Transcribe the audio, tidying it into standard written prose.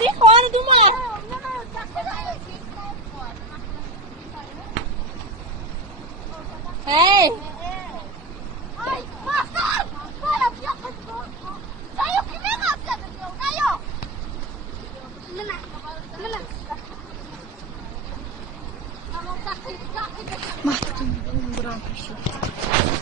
di kuan di mo. Hey. Ay, makan! Parang yakot ko. Kayo kinangap sa ninyo, kayo! Mana? Mana? Among sakit. Mah, ito yung berapa sih?